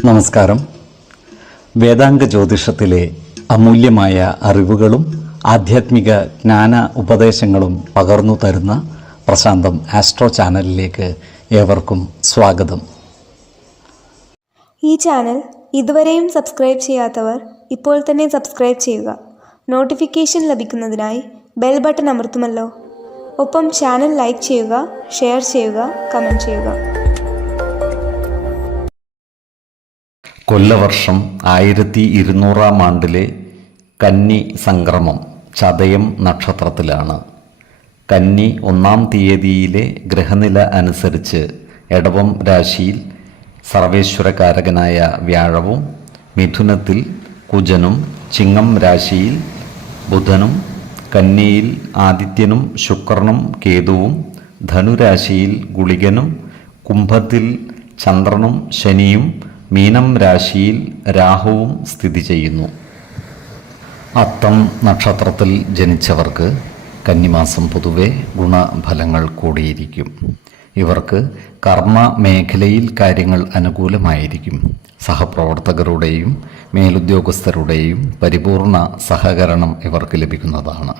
നമസ്കാരം. വേദാംഗ ജ്യോതിഷത്തിലെ അമൂല്യമായ അറിവുകളും ആധ്യാത്മിക ജ്ഞാന ഉപദേശങ്ങളും പകർന്നു തരുന്ന പ്രശാന്തം ആസ്ട്രോ ചാനലിലേക്ക് ഏവർക്കും സ്വാഗതം. ഈ ചാനൽ ഇതുവരെയും സബ്സ്ക്രൈബ് ചെയ്യാത്തവർ ഇപ്പോൾ തന്നെ സബ്സ്ക്രൈബ് ചെയ്യുക. നോട്ടിഫിക്കേഷൻ ലഭിക്കുന്നതിനായി ബെൽ ബട്ടൺ അമർത്തുമല്ലോ. ഒപ്പം ചാനൽ ലൈക്ക് ചെയ്യുക, ഷെയർ ചെയ്യുക, കമൻറ്റ് ചെയ്യുക. കൊല്ലവർഷം 1200 ആണ്ടിലെ കന്നി സംക്രമം ചതയം നക്ഷത്രത്തിലാണ്. കന്നി 1-ാം തീയതിയിലെ ഗ്രഹനില അനുസരിച്ച് എടവം രാശിയിൽ സർവേശ്വരകാരകനായ വ്യാഴവും, മിഥുനത്തിൽ കുജനും, ചിങ്ങം രാശിയിൽ ബുധനും, കന്നിയിൽ ആദിത്യനും ശുക്രനും കേതുവും, ധനുരാശിയിൽ ഗുളികനും, കുംഭത്തിൽ ചന്ദ്രനും ശനിയും, മീനം രാശിയിൽ രാഹുവും സ്ഥിതി ചെയ്യുന്നു. അത്തം നക്ഷത്രത്തിൽ ജനിച്ചവർക്ക് കന്നിമാസം പൊതുവെ ഗുണഫലങ്ങൾ കൂടിയിരിക്കും. ഇവർക്ക് കർമ്മ മേഖലയിൽ കാര്യങ്ങൾ അനുകൂലമായിരിക്കും. സഹപ്രവർത്തകരുടെയും മേലുദ്യോഗസ്ഥരുടെയും പരിപൂർണ സഹകരണം ഇവർക്ക് ലഭിക്കുന്നതാണ്.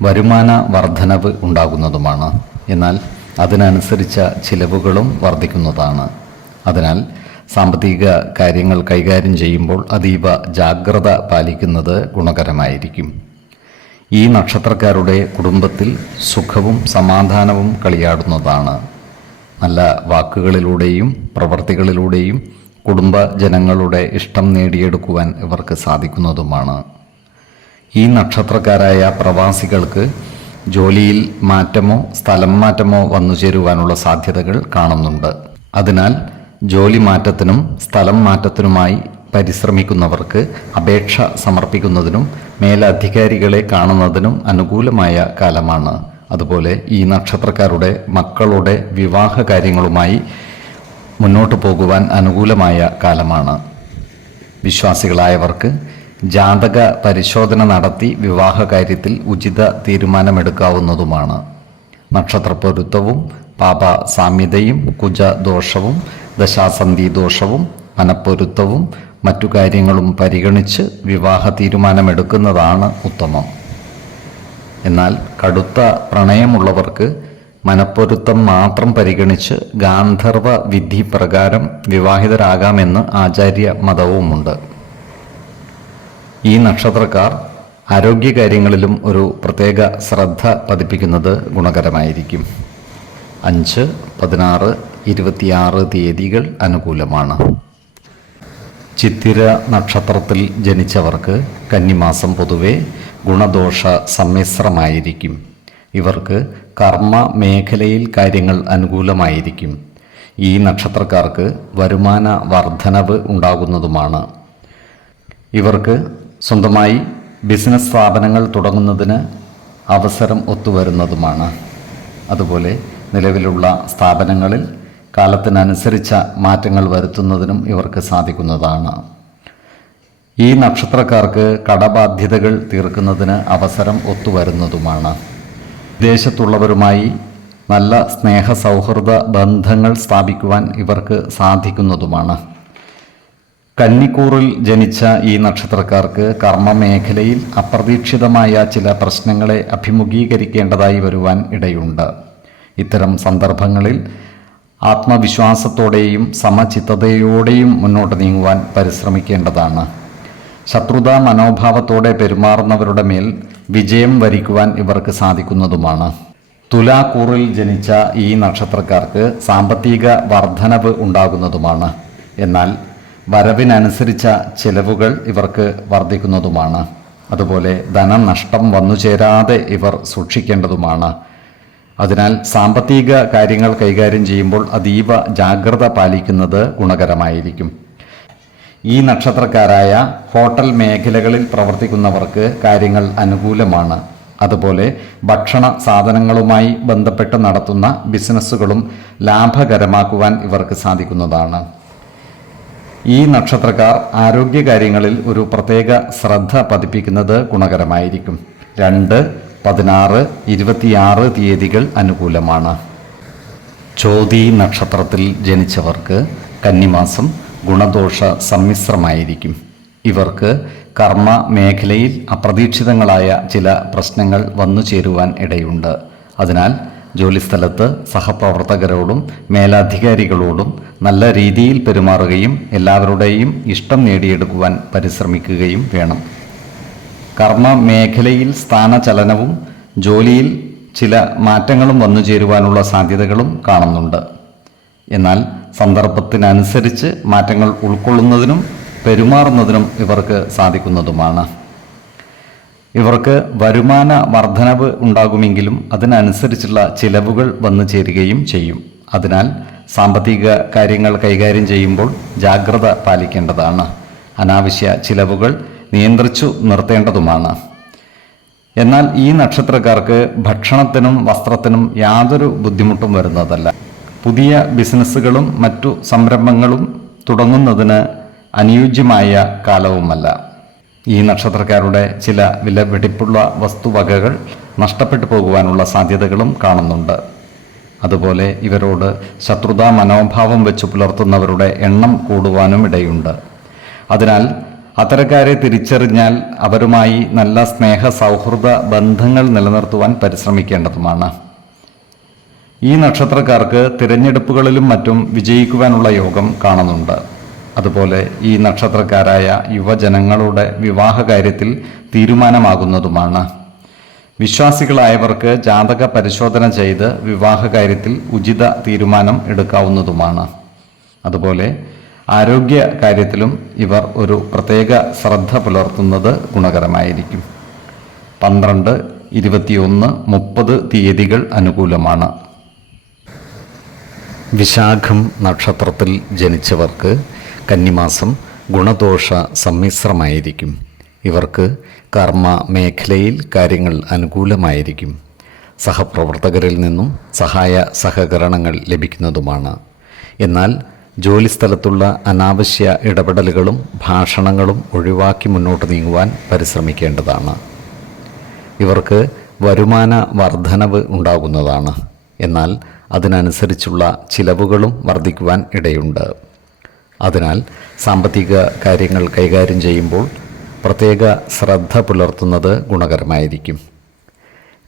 വരുമാന വർധനവ് ഉണ്ടാകുന്നതുമാണ്. എന്നാൽ അതിനനുസരിച്ച ചിലവുകളും വർദ്ധിക്കുന്നതാണ്. അതിനാൽ സാമ്പത്തിക കാര്യങ്ങൾ കൈകാര്യം ചെയ്യുമ്പോൾ അതീവ ജാഗ്രത പാലിക്കുന്നത് ഗുണകരമായിരിക്കും. ഈ നക്ഷത്രക്കാരുടെ കുടുംബത്തിൽ സുഖവും സമാധാനവും കളിയാടുന്നതാണ്. നല്ല വാക്കുകളിലൂടെയും പ്രവൃത്തികളിലൂടെയും കുടുംബജനങ്ങളുടെ ഇഷ്ടം നേടിയെടുക്കുവാൻ ഇവർക്ക് സാധിക്കുന്നതുമാണ്. ഈ നക്ഷത്രക്കാരായ പ്രവാസികൾക്ക് ജോലിയിൽ മാറ്റമോ സ്ഥലം മാറ്റമോ വന്നു ചേരുവാനുള്ള സാധ്യതകൾ കാണുന്നുണ്ട്. അതിനാൽ ജോലി മാറ്റത്തിനും സ്ഥലം മാറ്റത്തിനുമായി പരിശ്രമിക്കുന്നവർക്ക് അപേക്ഷ സമർപ്പിക്കുന്നതിനും മേലധികാരികളെ കാണുന്നതിനും അനുകൂലമായ കാലമാണ്. അതുപോലെ ഈ നക്ഷത്രക്കാരുടെ മക്കളുടെ വിവാഹ കാര്യങ്ങളുമായി മുന്നോട്ട് പോകുവാൻ അനുകൂലമായ കാലമാണ്. വിശ്വാസികളായവർക്ക് ജാതക പരിശോധന നടത്തി വിവാഹ കാര്യത്തിൽ ഉചിത തീരുമാനമെടുക്കാവുന്നതുമാണ്. നക്ഷത്രപ്പൊരുത്തവും പാപ സാമ്യതയും കുജദോഷവും ദശാസന്ധി ദോഷവും മനപ്പൊരുത്തവും മറ്റു കാര്യങ്ങളും പരിഗണിച്ച് വിവാഹ തീരുമാനമെടുക്കുന്നതാണ് ഉത്തമം. എന്നാൽ കടുത്ത പ്രണയമുള്ളവർക്ക് മനപ്പൊരുത്തം മാത്രം പരിഗണിച്ച് ഗാന്ധർവ വിധി പ്രകാരം വിവാഹിതരാകാമെന്ന് ആചാര്യ മതവുമുണ്ട്. ഈ നക്ഷത്രക്കാർ ആരോഗ്യകാര്യങ്ങളിലും ഒരു പ്രത്യേക ശ്രദ്ധ പതിപ്പിക്കുന്നത് ഗുണകരമായിരിക്കും. 5, 16, 26 തീയതികൾ അനുകൂലമാണ്. ചിത്തിര നക്ഷത്രത്തിൽ ജനിച്ചവർക്ക് കന്നിമാസം പൊതുവെ ഗുണദോഷ സമ്മിശ്രമായിരിക്കും. ഇവർക്ക് കർമ്മ മേഖലയിൽ കാര്യങ്ങൾ അനുകൂലമായിരിക്കും. ഈ നക്ഷത്രക്കാർക്ക് വരുമാന വർധനവ് ഉണ്ടാകുന്നതുമാണ്. ഇവർക്ക് സ്വന്തമായി ബിസിനസ് സ്ഥാപനങ്ങൾ തുടങ്ങുന്നതിന് അവസരം ഒത്തുവരുന്നതുമാണ്. അതുപോലെ നിലവിലുള്ള സ്ഥാപനങ്ങളിൽ കാലത്തിനനുസരിച്ച മാറ്റങ്ങൾ വരുത്തുന്നതിനും ഇവർക്ക് സാധിക്കുന്നതാണ്. ഈ നക്ഷത്രക്കാർക്ക് കടബാധ്യതകൾ തീർക്കുന്നതിന് അവസരം ഒത്തുവരുന്നതുമാണ്. വിദേശത്തുള്ളവരുമായി നല്ല സ്നേഹ സൗഹൃദ ബന്ധങ്ങൾ സ്ഥാപിക്കുവാൻ ഇവർക്ക് സാധിക്കുന്നതുമാണ്. കന്നിക്കൂറിൽ ജനിച്ച ഈ നക്ഷത്രക്കാർക്ക് കർമ്മമേഖലയിൽ അപ്രതീക്ഷിതമായ ചില പ്രശ്നങ്ങളെ അഭിമുഖീകരിക്കേണ്ടതായി വരുവാൻ ഇടയുണ്ട്. ഇത്തരം സന്ദർഭങ്ങളിൽ ആത്മവിശ്വാസത്തോടെയും സമചിത്തതയോടെയും മുന്നോട്ട് നീങ്ങുവാൻ പരിശ്രമിക്കേണ്ടതാണ്. ശത്രുതാ മനോഭാവത്തോടെ പെരുമാറുന്നവരുടെ മേൽ വിജയം വരിക്കുവാൻ ഇവർക്ക് സാധിക്കുന്നതുമാണ്. തുലാക്കൂറിൽ ജനിച്ച ഈ നക്ഷത്രക്കാർക്ക് സാമ്പത്തിക വർധനവ് ഉണ്ടാകുന്നതുമാണ്. എന്നാൽ വരവിനനുസരിച്ച ചെലവുകൾ ഇവർക്ക് വർദ്ധിക്കുന്നതുമാണ്. അതുപോലെ ധനനഷ്ടം വന്നു ചേരാതെ ഇവർ സൂക്ഷിക്കേണ്ടതുമാണ്. അതിനാൽ സാമ്പത്തിക കാര്യങ്ങൾ കൈകാര്യം ചെയ്യുമ്പോൾ അതീവ ജാഗ്രത പാലിക്കുന്നത് ഗുണകരമായിരിക്കും. ഈ നക്ഷത്രക്കാരായ ഹോട്ടൽ മേഖലകളിൽ പ്രവർത്തിക്കുന്നവർക്ക് കാര്യങ്ങൾ അനുകൂലമാണ്. അതുപോലെ ഭക്ഷണ സാധനങ്ങളുമായി ബന്ധപ്പെട്ട് നടത്തുന്ന ബിസിനസ്സുകളും ലാഭകരമാക്കുവാൻ ഇവർക്ക് സാധിക്കുന്നതാണ്. ഈ നക്ഷത്രക്കാർ ആരോഗ്യകാര്യങ്ങളിൽ ഒരു പ്രത്യേക ശ്രദ്ധ പതിപ്പിക്കുന്നത് ഗുണകരമായിരിക്കും. 2, 16, 26 തീയതികൾ അനുകൂലമാണ്. ചോതി നക്ഷത്രത്തിൽ ജനിച്ചവർക്ക് കന്നിമാസം ഗുണദോഷ സമ്മിശ്രമായിരിക്കും. ഇവർക്ക് കർമ്മ മേഖലയിൽ അപ്രതീക്ഷിതങ്ങളായ ചില പ്രശ്നങ്ങൾ വന്നു ചേരുവാൻ ഇടയുണ്ട്. അതിനാൽ ജോലിസ്ഥലത്ത് സഹപ്രവർത്തകരോടും മേലധികാരികളോടും നല്ല രീതിയിൽ പെരുമാറുകയും എല്ലാവരുടെയും ഇഷ്ടം നേടിയെടുക്കുവാൻ പരിശ്രമിക്കുകയും വേണം. കർമ്മ മേഖലയിൽ സ്ഥാനചലനവും ജോലിയിൽ ചില മാറ്റങ്ങളും വന്നു ചേരുവാനുള്ള സാധ്യതകളും കാണുന്നുണ്ട്. എന്നാൽ സന്ദർഭത്തിനനുസരിച്ച് മാറ്റങ്ങൾ ഉൾക്കൊള്ളുന്നതിനും പെരുമാറുന്നതിനും ഇവർക്ക് സാധിക്കുന്നതുമാണ്. ഇവർക്ക് വരുമാന വർധനവ് ഉണ്ടാകുമെങ്കിലും അതിനനുസരിച്ചുള്ള ചിലവുകൾ വന്നു ചേരുകയും ചെയ്യും. അതിനാൽ സാമ്പത്തിക കാര്യങ്ങൾ കൈകാര്യം ചെയ്യുമ്പോൾ ജാഗ്രത പാലിക്കേണ്ടതാണ്. അനാവശ്യ ചിലവുകൾ നിയന്ത്രിച്ചു നിർത്തേണ്ടതുമാണ്. എന്നാൽ ഈ നക്ഷത്രക്കാർക്ക് ഭക്ഷണത്തിനും വസ്ത്രത്തിനും യാതൊരു ബുദ്ധിമുട്ടും വരുന്നതല്ല. പുതിയ ബിസിനസ്സുകളും മറ്റു സംരംഭങ്ങളും തുടങ്ങുന്നതിന് അനുയോജ്യമായ കാലവുമല്ല. ഈ നക്ഷത്രക്കാരുടെ ചില വിലപിടിപ്പുള്ള വസ്തുവകകൾ നഷ്ടപ്പെട്ടു പോകുവാനുള്ള സാധ്യതകളും കാണുന്നുണ്ട്. അതുപോലെ ഇവരോട് ശത്രുതാ മനോഭാവം വെച്ച് പുലർത്തുന്നവരുടെ എണ്ണം കൂടുവാനും ഇടയുണ്ട്. അതിനാൽ അത്തരക്കാരെ തിരിച്ചറിഞ്ഞാൽ അവരുമായി നല്ല സ്നേഹ സൗഹൃദ ബന്ധങ്ങൾ നിലനിർത്തുവാൻ പരിശ്രമിക്കേണ്ടതുമാണ്. ഈ നക്ഷത്രക്കാർക്ക് തിരഞ്ഞെടുപ്പുകളിലും മറ്റും വിജയിക്കുവാനുള്ള യോഗം കാണുന്നുണ്ട്. അതുപോലെ ഈ നക്ഷത്രക്കാരായ യുവജനങ്ങളുടെ വിവാഹ കാര്യത്തിൽ തീരുമാനമാകുന്നതുമാണ്. വിശ്വാസികളായവർക്ക് ജാതക പരിശോധന ചെയ്ത് വിവാഹ കാര്യത്തിൽ ഉചിത തീരുമാനം എടുക്കാവുന്നതുമാണ്. അതുപോലെ ആരോഗ്യ കാര്യത്തിലും ഇവർ ഒരു പ്രത്യേക ശ്രദ്ധ പുലർത്തുന്നത് ഗുണകരമായിരിക്കും. 12, 21, 30 തീയതികൾ അനുകൂലമാണ്. വിശാഖം നക്ഷത്രത്തിൽ ജനിച്ചവർക്ക് കന്നിമാസം ഗുണദോഷ സമ്മിശ്രമായിരിക്കും. ഇവർക്ക് കർമ്മ മേഖലയിൽ കാര്യങ്ങൾ അനുകൂലമായിരിക്കും. സഹപ്രവർത്തകരിൽ നിന്നും സഹായ സഹകരണങ്ങൾ ലഭിക്കുന്നതുമാണ്. എന്നാൽ ജോലിസ്ഥലത്തുള്ള അനാവശ്യ ഇടപെടലുകളും ഭാഷണങ്ങളും ഒഴിവാക്കി മുന്നോട്ട് നീങ്ങുവാൻ പരിശ്രമിക്കേണ്ടതാണ്. ഇവർക്ക് വരുമാന വർധനവ് ഉണ്ടാകുന്നതാണ്. എന്നാൽ അതിനനുസരിച്ചുള്ള ചിലവുകളും വർദ്ധിക്കുവാൻ ഇടയുണ്ട്. അതിനാൽ സാമ്പത്തിക കാര്യങ്ങൾ കൈകാര്യം ചെയ്യുമ്പോൾ പ്രത്യേക ശ്രദ്ധ പുലർത്തുന്നത് ഗുണകരമായിരിക്കും.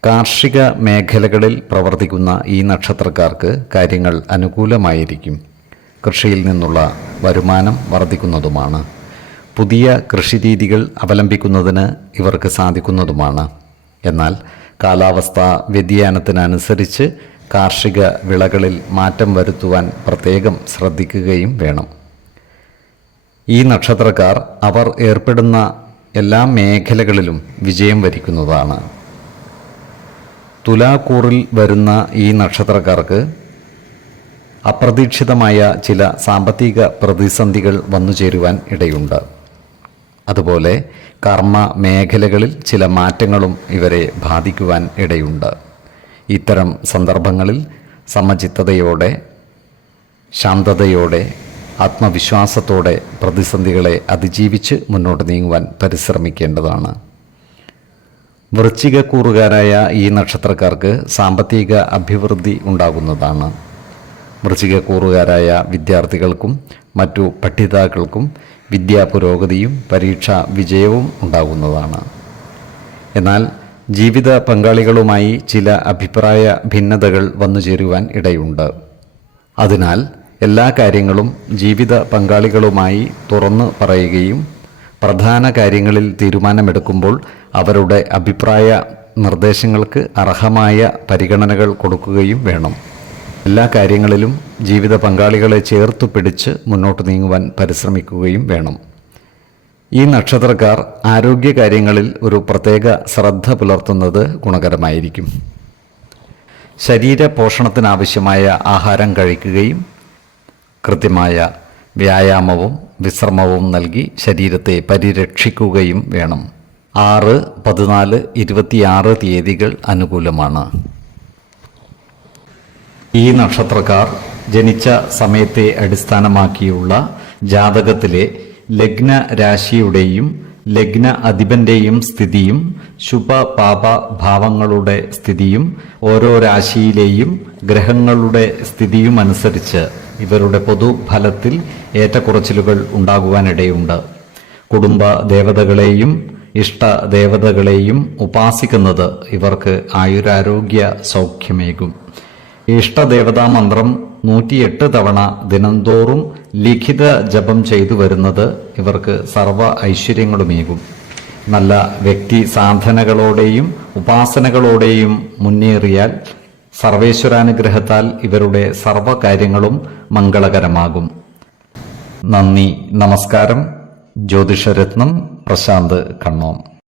കാർഷിക മേഖലകളിൽ പ്രവർത്തിക്കുന്ന ഈ നക്ഷത്രക്കാർക്ക് കാര്യങ്ങൾ അനുകൂലമായിരിക്കും. കൃഷിയിൽ നിന്നുള്ള വരുമാനം വർദ്ധിക്കുന്നതുമാണ്. പുതിയ കൃഷിരീതികൾ അവലംബിക്കുന്നതിന് ഇവർക്ക് സാധിക്കുന്നതുമാണ്. എന്നാൽ കാലാവസ്ഥാ വ്യതിയാനത്തിനനുസരിച്ച് കാർഷിക വിളകളിൽ മാറ്റം വരുത്തുവാൻ പ്രത്യേകം ശ്രദ്ധിക്കുകയും വേണം. ഈ നക്ഷത്രക്കാർ അവർ ഏർപ്പെടുന്ന എല്ലാ മേഖലകളിലും വിജയം വരിക്കുന്നതാണ്. തുലാക്കൂറിൽ വരുന്ന ഈ നക്ഷത്രക്കാർക്ക് അപ്രതീക്ഷിതമായ ചില സാമ്പത്തിക പ്രതിസന്ധികൾ വന്നു ചേരുവാൻ ഇടയുണ്ട്. അതുപോലെ കർമ്മ മേഖലകളിൽ ചില മാറ്റങ്ങളും ഇവരെ ബാധിക്കുവാൻ ഇടയുണ്ട്. ഇത്തരം സന്ദർഭങ്ങളിൽ സമചിത്തതയോടെ, ശാന്തതയോടെ, ആത്മവിശ്വാസത്തോടെ പ്രതിസന്ധികളെ അതിജീവിച്ച് മുന്നോട്ട് നീങ്ങുവാൻ പരിശ്രമിക്കേണ്ടതാണ്. വൃശ്ചികക്കൂറുകാരായ ഈ നക്ഷത്രക്കാർക്ക് സാമ്പത്തിക അഭിവൃദ്ധി ഉണ്ടാകുന്നതാണ്. വൃശ്ചികക്കൂറുകാരായ വിദ്യാർത്ഥികൾക്കും മറ്റു പഠിതാക്കൾക്കും വിദ്യാപുരോഗതിയും പരീക്ഷാ വിജയവും ഉണ്ടാകുന്നതാണ്. എന്നാൽ ജീവിത പങ്കാളികളുമായി ചില അഭിപ്രായ ഭിന്നതകൾ വന്നു ചേരുവാൻ ഇടയുണ്ട്. അതിനാൽ എല്ലാ കാര്യങ്ങളും ജീവിത പങ്കാളികളുമായി തുറന്നു പറയുകയും പ്രധാന കാര്യങ്ങളിൽ തീരുമാനമെടുക്കുമ്പോൾ അവരുടെ അഭിപ്രായ നിർദ്ദേശങ്ങൾക്ക് അർഹമായ പരിഗണനകൾ കൊടുക്കുകയും വേണം. എല്ലാ കാര്യങ്ങളിലും ജീവിത പങ്കാളികളെ ചേർത്തു പിടിച്ച് മുന്നോട്ട് നീങ്ങുവാൻ പരിശ്രമിക്കുകയും വേണം. ഈ നക്ഷത്രക്കാർ ആരോഗ്യകാര്യങ്ങളിൽ ഒരു പ്രത്യേക ശ്രദ്ധ പുലർത്തുന്നത് ഗുണകരമായിരിക്കും. ശരീര പോഷണത്തിനാവശ്യമായ ആഹാരം കഴിക്കുകയും കൃത്യമായ വ്യായാമവും വിശ്രമവും നൽകി ശരീരത്തെ പരിരക്ഷിക്കുകയും വേണം. 6, 14, 26 തീയതികൾ അനുകൂലമാണ്. ഈ നക്ഷത്രക്കാർ ജനിച്ച സമയത്തെ അടിസ്ഥാനമാക്കിയുള്ള ജാതകത്തിലെ ലഗ്ന രാശിയുടെയും ലഗ്ന അധിപന്റെയും സ്ഥിതിയും ശുഭ പാപ ഭാവങ്ങളുടെ സ്ഥിതിയും ഓരോ രാശിയിലെയും ഗ്രഹങ്ങളുടെ സ്ഥിതിയും അനുസരിച്ച് ഇവരുടെ പൊതുഫലത്തിൽ ഏറ്റക്കുറച്ചിലുകൾ ഉണ്ടാകുവാനിടയുണ്ട്. കുടുംബ ദേവതകളെയും ഇഷ്ട ദേവതകളെയും ഉപാസിക്കുന്നത് ഇവർക്ക് ആയുരാരോഗ്യ സൗഖ്യമേകും. ഇഷ്ടദേവതാ മന്ത്രം 108 തവണ ദിനംതോറും ലിഖിത ജപം ചെയ്തു വരുന്നത് ഇവർക്ക് സർവ ഐശ്വര്യങ്ങളുമേകും. നല്ല വ്യക്തി സാധനകളോടെയും ഉപാസനകളോടെയും മുന്നേറിയാൽ സർവേശ്വരാനുഗ്രഹത്താൽ ഇവരുടെ സർവകാര്യങ്ങളും മംഗളകരമാകും. നന്ദി, നമസ്കാരം. ജ്യോതിഷരത്നം പ്രശാന്ത് കണ്ണോം.